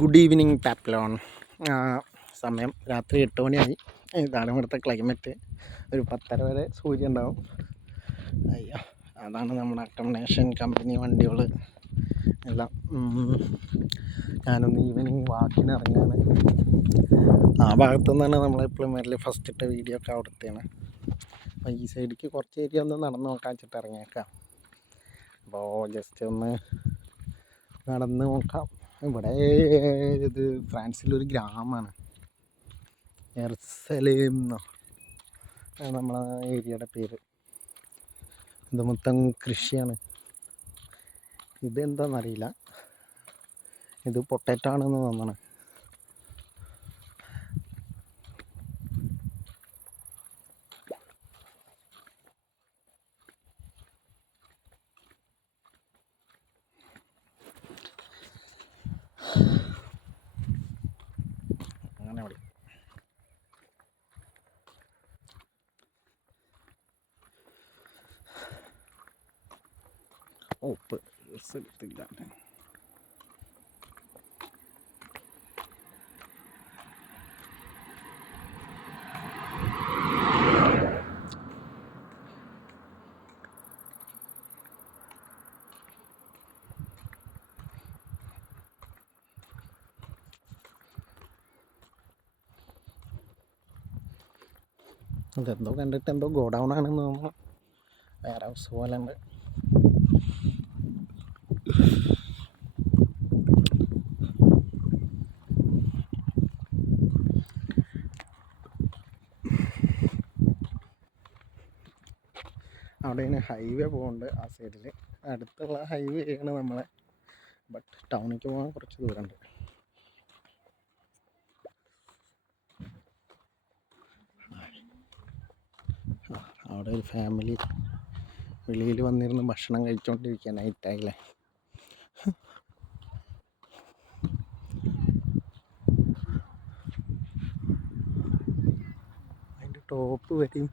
Good evening പാപ്ലോൺ. സമയം രാത്രി 8 മണിയായി. ഇതാണ് ഇവിടുത്തെ ക്ലൈമറ്റ്. ഒരു 10:30 വരെ സൂര്യൻ ഉണ്ടാവും. അയ്യോ, അതാണ് നമ്മുടെ അക്കോമഡേഷൻ കമ്പനി വണ്ടികൾ എല്ലാം. ഞാനൊന്ന് ഈവനിങ് വാക്കിന് ഇറങ്ങാണ്. ആ ഭാഗത്തു നിന്നാണ് നമ്മളെപ്പോഴും വരല്. ഫസ്റ്റ് ഇട്ട വീഡിയോ ഒക്കെ അവിടുത്തെയാണ്. അപ്പോൾ ഈ സൈഡിലേക്ക് കുറച്ച് ഏരിയ ഒന്ന് നടന്ന് നോക്കാൻ വെച്ചിട്ട് ഇറങ്ങിയേക്കാം. അപ്പോൾ ജസ്റ്റ് ഒന്ന് നടന്ന് നോക്കാം. ഇവിടെ ഇത് ഫ്രാൻസിലൊരു ഗ്രാമമാണ്, എർസലേം എന്നോ നമ്മളെ ഏരിയയുടെ പേര്. ഇത് മൊത്തം കൃഷിയാണ്. ഇതെന്താണെന്നറിയില്ല, ഇത് പൊട്ടാറ്റോ ആണെന്ന് തോന്നണം. അങ്ങനെ അവിടെ ഉപ്പ് എടുത്തില്ല. അതെന്തോ കണ്ടിട്ട് എന്തോ ഗോഡൗൺ ആണെന്ന് തോന്നുന്നു. വേറെ ഹൗസ് പോലെ ഉണ്ട്. അവിടെ ഹൈവേ പോകുന്നുണ്ട് ആ സൈഡിൽ. അടുത്തുള്ള ഹൈവേ ആണ് നമ്മളെ, ബട്ട് ടൗണിലേക്ക് പോകാൻ കുറച്ച് ദൂരമുണ്ട്. അവിടെ ഒരു ഫാമിലി വെളിയിൽ വന്നിരുന്ന് ഭക്ഷണം കഴിച്ചുകൊണ്ടിരിക്കുക. നൈറ്റായില്ലേ. അതിൻ്റെ ടോപ്പ് വരും.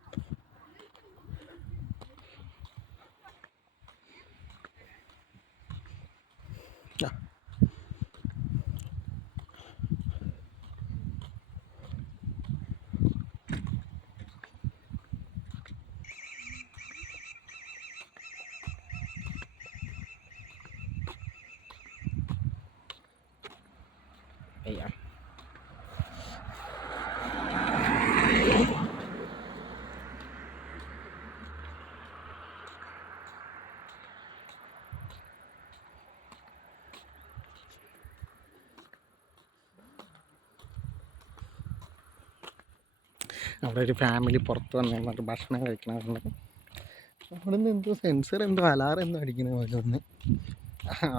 അയ്യാ, അവിടെ ഒരു ഫാമിലി പുറത്ത് വന്നിട്ട് ഭക്ഷണം കഴിക്കണമെന്ന്. അവിടെ നിന്ന് എന്തോ സെൻസർ എന്തോ അലാറം എന്തോ അടിക്കണ പോലെ ഒന്ന്.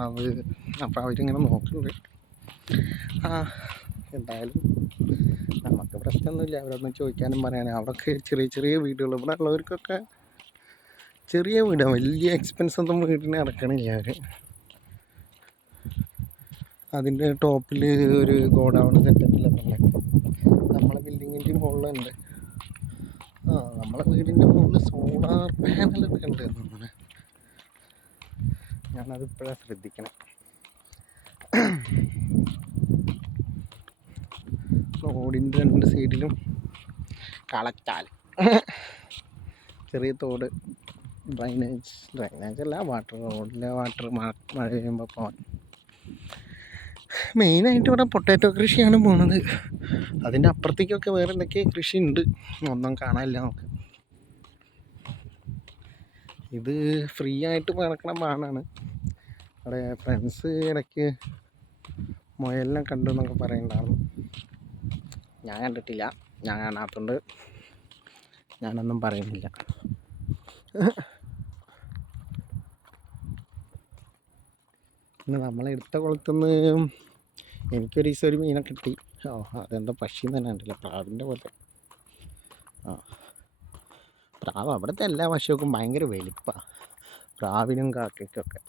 അത് അപ്പോൾ അവരിങ്ങനെ നോക്കുന്നുണ്ട്. എന്തായാലും നമുക്ക് പ്രശ്നമൊന്നുമില്ല. അവരൊന്നും ചോദിക്കാനും പറയാനും. അവിടെയൊക്കെ ചെറിയ ചെറിയ വീടുകൾ. ഇവിടെ ഉള്ളവർക്കൊക്കെ ചെറിയ വീടാണ്, വലിയ എക്സ്പെൻസ് ഒന്നും വീടിന് അടക്കണില്ല അവർ. അതിൻ്റെ ടോപ്പിൽ ഒരു ഗോഡൗൺ സെറ്റപ്പിലൊക്കെ നമ്മളെ ബിൽഡിങ്ങിൻ്റെ മുകളിലുണ്ട്. നമ്മളെ വീടിൻ്റെ മുകളിൽ സോളാർ പാനലൊക്കെ ഉണ്ട് തോന്നുന്നു. ഞാനത് ഇപ്പോഴാണ് ശ്രദ്ധിക്കണം. റോഡിൻ്റെ 2 സൈഡിലും കളച്ചാൽ ചെറിയ തോട്, ഡ്രൈനേജ് അല്ല, റോഡിലെ വാട്ടർ മഴ പെയ്യുമ്പോൾ പോകാൻ. മെയിനായിട്ട് ഇവിടെ പൊട്ടാറ്റോ കൃഷിയാണ് പോണത്. അതിൻ്റെ അപ്പുറത്തേക്കൊക്കെ വേറെ എന്തൊക്കെ കൃഷി ഉണ്ട്, ഒന്നും കാണാനില്ല നമുക്ക്. ഇത് ഫ്രീ ആയിട്ട് നടക്കണ ബാണാണ്. അവിടെ ഫ്രണ്ട്സ് ഇടയ്ക്ക് മുയലിനെ കണ്ടു എന്നൊക്കെ പറയുന്നുണ്ടായിരുന്നു. ഞാൻ കണ്ടിട്ടില്ല, ഞാൻ കാണാത്തതുകൊണ്ട് ഞാനൊന്നും പറയുന്നില്ല. പിന്നെ നമ്മളെടുത്ത കുളത്തുനിന്ന് എനിക്കൊരു ദിവസം ഒരു മീനെ കിട്ടി. അതെന്താ പക്ഷി തന്നെ ഉണ്ടല്ലോ, പ്രാവിൻ്റെ പോലെ. പ്രാവ് അവിടുത്തെ എല്ലാ പശുക്കും ഭയങ്കര വലിപ്പമാണ്, പ്രാവിനും കാക്കയ്ക്കൊക്കെ.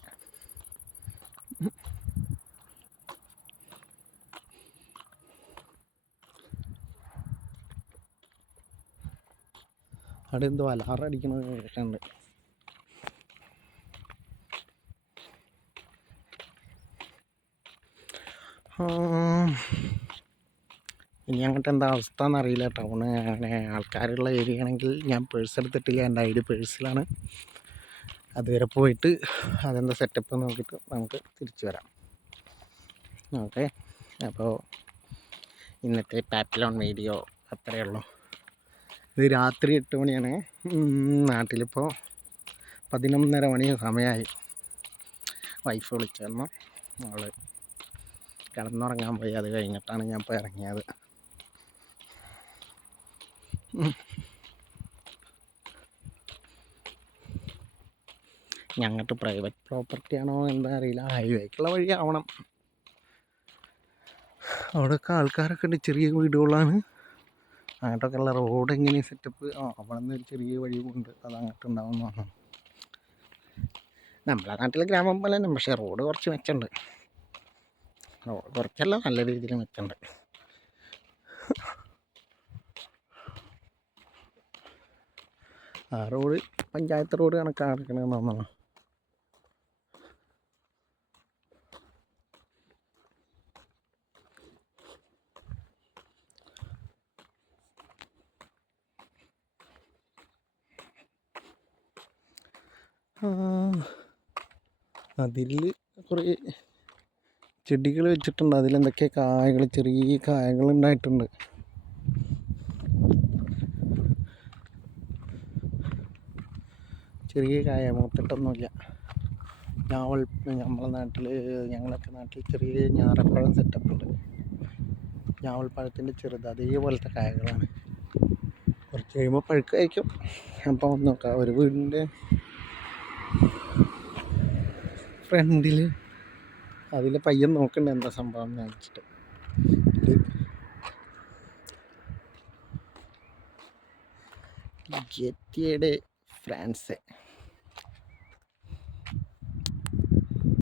അവിടെ എന്തോ അലാറം അടിക്കണത് കേൾക്കുന്നുണ്ട്. ഇനി അങ്ങോട്ട് എന്താ അവസ്ഥ എന്നറിയില്ല. ടൗണ് അങ്ങനെ ആൾക്കാരുള്ള ഏരിയ ആണെങ്കിൽ ഞാൻ പേഴ്സ് എടുത്തിട്ടില്ല, എൻ്റെ ഐ ഡി പേഴ്സിലാണ്. അതുവരെ പോയിട്ട് അതെന്താ സെറ്റപ്പ് നോക്കിയിട്ട് നമുക്ക് തിരിച്ചു വരാം. ഓക്കെ, അപ്പോൾ ഇന്നത്തെ പാപ്പിലോൺ വീഡിയോ അത്രയേ ഉള്ളൂ. ഇത് രാത്രി 8 മണിയാണ്. നാട്ടിലിപ്പോൾ 11:30 മണി സമയമായി. വൈഫ് വിളിച്ചിരുന്നു, അവൾ കിടന്നുറങ്ങാൻ പോയി. അത് കഴിഞ്ഞിട്ടാണ് ഞാൻ ഇപ്പോൾ ഇറങ്ങിയത്. ഞങ്ങട്ട് പ്രൈവറ്റ് പ്രോപ്പർട്ടി ആണോ എന്താ അറിയില്ല, ഹൈവേക്കുള്ള വഴി ആവണം. അവിടെയൊക്കെ ആൾക്കാരൊക്കെ ഉണ്ട്, ചെറിയ വീടുകളാണ്. അങ്ങോട്ടൊക്കെ ഉള്ള റോഡ് എങ്ങനെ സെറ്റപ്പ്, അവിടെ നിന്ന് ഒരു ചെറിയ വഴി ഉണ്ട്, അത് അങ്ങോട്ട് ഉണ്ടാവുമെന്ന് പറഞ്ഞു. നമ്മളെ നാട്ടിലെ ഗ്രാമം പോലെ തന്നെ, പക്ഷേ റോഡ് കുറച്ച് മെച്ചമുണ്ട്. റോഡ് കുറച്ചല്ല, നല്ല രീതിയിൽ മെച്ചമുണ്ട്. ആ റോഡ് പഞ്ചായത്ത് റോഡ് കണക്കാണ് എടുക്കണമെന്ന് തോന്നുന്നു. അതിൽ കുറേ ചെടികൾ വെച്ചിട്ടുണ്ട്. അതിലെന്തൊക്കെ കായകൾ, ചെറിയ കായകൾ ഉണ്ടായിട്ടുണ്ട്. ചെറിയ കായ, മൂത്തിട്ടൊന്നുമില്ല. നമ്മളെ നാട്ടിൽ, ഞങ്ങളൊക്കെ നാട്ടിൽ ചെറിയ ഞാറപ്പഴം സെറ്റപ്പ് ഉണ്ട്. ഞാവൽപ്പഴത്തിൻ്റെ ചെറുത് അതേപോലത്തെ കായകളാണ്. കുറച്ച് കഴിയുമ്പോൾ പഴുക്കായിരിക്കും. അപ്പം നോക്കാം, ഒരു വീടിൻ്റെ ഫ്രണ്ടിൽ അതിൽ പയ്യൻ നോക്കണ്ട എന്താ സംഭവം എന്ന് വെച്ചിട്ട്. ഗെറ്റിയുടെ ഫ്രാൻസ്